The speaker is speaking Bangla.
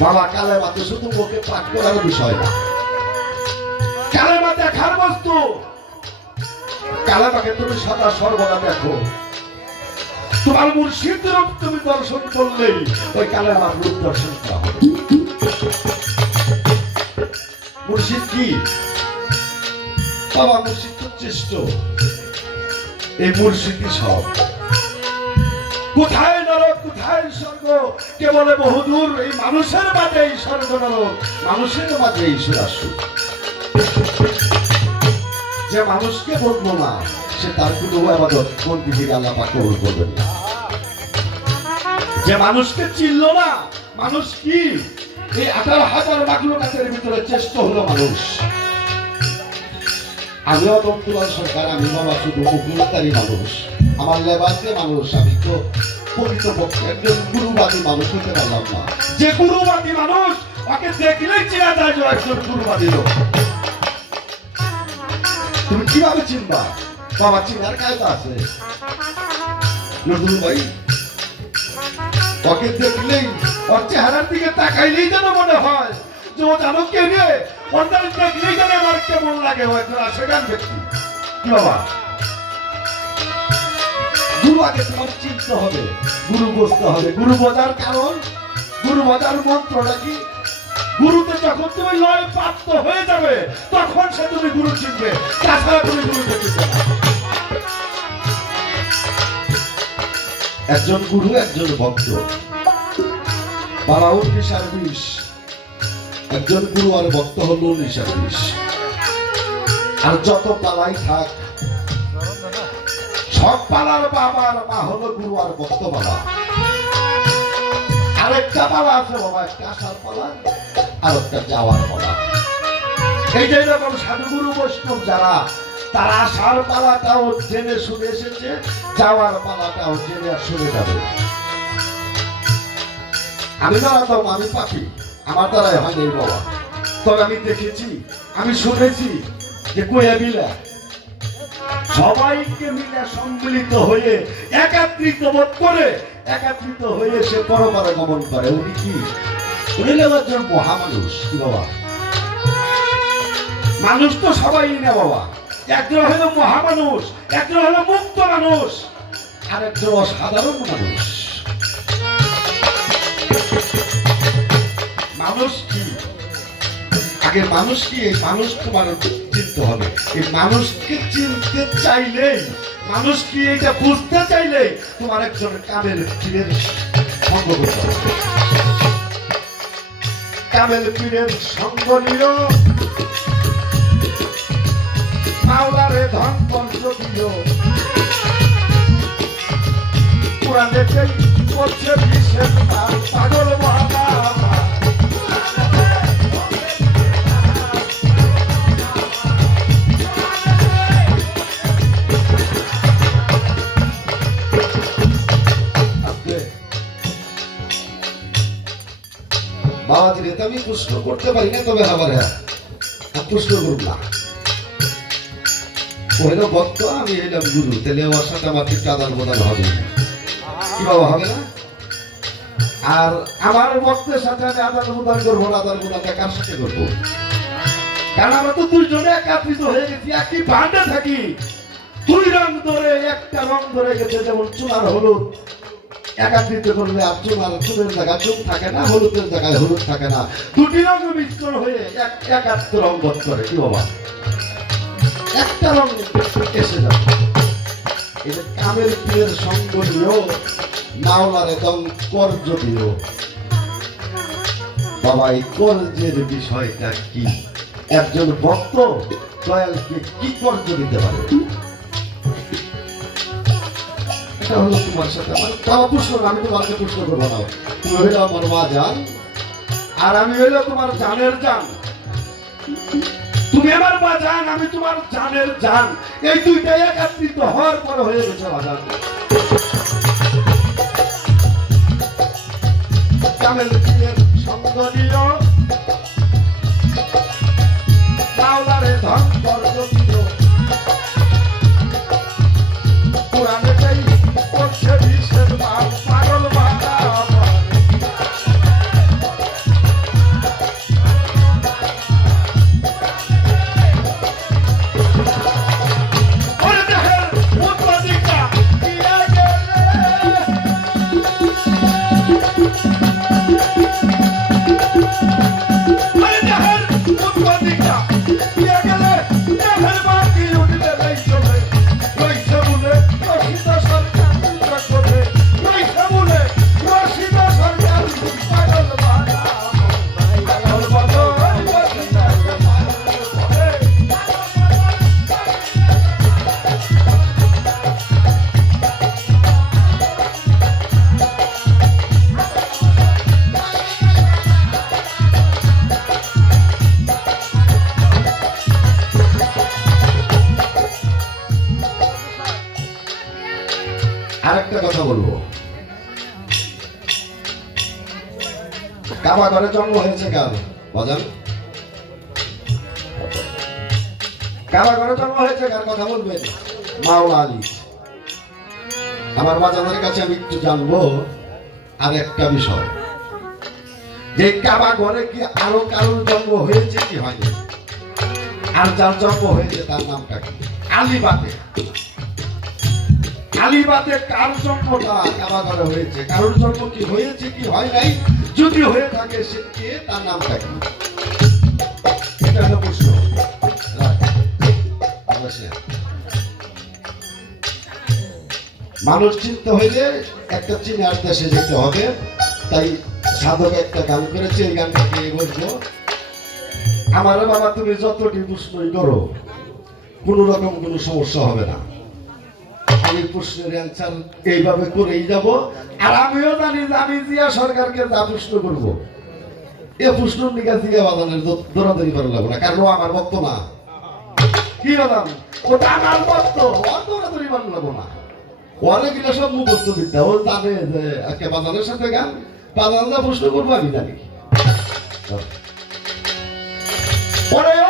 বাবা কালে মাতে শুধু মুখে পাঠ করার বিষয় না। কালেমা দেখার বস্তু। কালেমাকে তুমি সদা সর্বদা দেখো। তোমার মুর্শিদ রূপ তুমি দর্শন করলেই ওই কালেমার রূপ দর্শন করা মুর্শিদ কি? বাবা মুর্শিদ তো চেষ্ট। এই মুর্শিদই সব। কোথায় নরক, কোথায় স্বর্গ? কে বলে বহুদূর এই মানুষের মাঝে এই স্বর্গ নরক, মানুষের মাঝে ঈশ্বর আসুক। যে মানুষকে বলব না, সে তার কোনো কোন দিকে আল্লাহ কবুল করবেন না। যে মানুষকে চিনল না, মানুষ কি? এই আঠারো হাজার মাকলো কাছের ভিতরে চেষ্ট হলো মানুষ। আমিও তমতুলাল সরকার, আমি বাবা শুধু অভিনেতারই মানুষ। আমার লেবাসে মানুষ, আমি তো প্রকৃতপক্ষে একজন গুরুবাদী মানুষ হতে পারলাম না। যে গুরুবাদী মানুষ, ওকে দেখলেই চেনা যায় যে একজন গুরুবাদী লোক। তুমি কীভাবে চিনবা? বাবা চিনার কায়দা আছে। নজরুল ভাই, ওকে দেখলেই ওর চেহারার দিকে তাকাইলেই যেন মনে হয় যে ও জানো কে রে? ওদের আমার কেমন লাগে একজন ব্যক্তি। গুরু তোমার চিনতে হবে, গুরু বুঝতে হবে। গুরু কারণ, গুরু গুরুতে যখন তুমি লয় প্রাপ্ত হয়ে যাবে, তখন সে তুমি গুরু চিনবে। তাছাড়া তুমি গুরুকে চিনবে একজন গুরু, একজন ভক্ত। নেশার বিষ। একজন গুরু আর ভক্ত হলো নেশার আর যত পালাই থাক, সব পালার বাবার মা হলো গুরু আর ভক্ত বাবা। আরেকটা পালা আছে বাবা, একটা আসার পালা আর একটা যাওয়ার পালা। এই যে রকম সাধুগুরু বৈষ্ণব যারা, তারা আসার পালাটাও জেনে শুনে এসেছে, যাওয়ার পালাটাও জেনে আর শুনে যাবে। আমি দাঁড়াতাম আমি পাখি। আমার দ্বারাই হয়নি বাবা। তবে আমি দেখেছি, আমি শুনেছি যে কইয়া মিলা, সবাইকে মিলে সম্মিলিত হয়ে একাত্রিত বোধ করে, একাত্রিত হয়ে সে পরপরে গমন করে। উনি কি? উনি একজন মহামানুষ, কি বাবা? মানুষ তো সবাই না বাবা। একজন হলো মহামানুষ, একজন হলো মুক্ত মানুষ আর একজন অসাধারণ মানুষ। মানুষ কি? আগে মানুষ কি? এই মানুষ তোমার চিনতে হবে। এই মানুষকে চিনতে চাইলেই মানুষ কি এটা বুঝতে চাইলেই তোমার একজন কামেল পীরের সঙ্গ করতে হবে। কামেল পীরের সঙ্গ নিল। মাওলারে ধন পঞ্চ দিল। পুরাণে করছে বিশেষ পাগল বাবাজির এটা আমি প্রশ্ন করতে পারি না তবে আবার হ্যাঁ। প্রশ্ন করুন না। ও ভক্ত, আমি এলাম গুরু, তাহলে ওর সাথে আমার ঠিক আদান প্রদান হবে কি বাবা, হবে না? আর আমার ভক্তের সাথে আমি আদান প্রদান করব না, আদান প্রদানটা কার সাথে করব? কারণ আমরা তো দুইজনে একাত্রিত হয়ে গেছি, একই বান্ডে থাকি। দুই রং ধরে, একটা রং ধরে গেছে, যেমন চুনার হলুদ। একাত্রিত করলে আর চুনার চুনের জায়গায় চুন থাকে না, হলুদের জায়গায় হলুদ থাকে না। দুটি রঙ মিশ্রণ হয়ে এক একাত্র রং বোধ করে, কি বাবা? একটা রং এসে যাবে। এটা কামের পীরের সঙ্গ নিও মাওলারে দল কর্য দিও বাবা, এই কর্জের বিষয়টা কি? একজন ভক্ত দয়ালকে কি কর্য দিতে পারে? এটা হলো তোমার সাথে আমার তাও প্রশ্ন আমি তোমাকে প্রশ্ন করব না। তুমি হইল আমার মা জান, আর আমি হইল তোমার জানের জান। তুমি আমার মা জান, আমি তোমার জানের জান। এই দুইটাই একাত্রিত হওয়ার পরে হয়ে গেছে বাজার। কামেল সঙ্গ নিও কাবা ঘরে জন্ম হয়েছে কার বাজান। কাবা ঘরে জন্ম হয়েছে কার কথা বলবেন? মাওলা আলী। আমার বাজানের কাছে আমি একটু জানব আর একটা বিষয়। যে কাবা ঘরে কি আরও কারোর জন্ম হয়েছে কি হয়নি? আর যার জন্ম হয়েছে তার নামটা কি? আলিবাদে আলিবাদে কার জন্মটা কাবা ঘরে হয়েছে? কারোর জন্ম কি হয়েছে, কি হয় নাই? যদি হয়ে থাকে, সে কে? তার নামটা কি এটা হলো প্রশ্ন। মানুষ চিনতে হইলে একটা চীনার দেশে যেতে হবে। তাই সাধক একটা গান করেছে, এই গানটা গিয়ে বলব? আমার বাবা, তুমি যতটি প্রশ্নই করো কোনো রকম কোনো সমস্যা হবে না। আমি প্রশ্নের অ্যান্সার এইভাবে করেই যাব। আর আমিও জানি যে আমি জিয়া সরকারকে যা প্রশ্ন করব, এ প্রশ্ন নিকা জিয়া বাদানের দৌড়াদৌড়ি করা লাগবে না, কারণ আমার ভক্ত না। কি বাদাম ওটা আমার ভক্ত, ও দৌড়াদৌড়ি বানানো লাগবো না। ওরে গিলা সব মুখস্থ বিদ্যা, ও জানে যে আজকে বাজানের সাথে গান বাজান যা প্রশ্ন করব আমি জানি। ওরে ও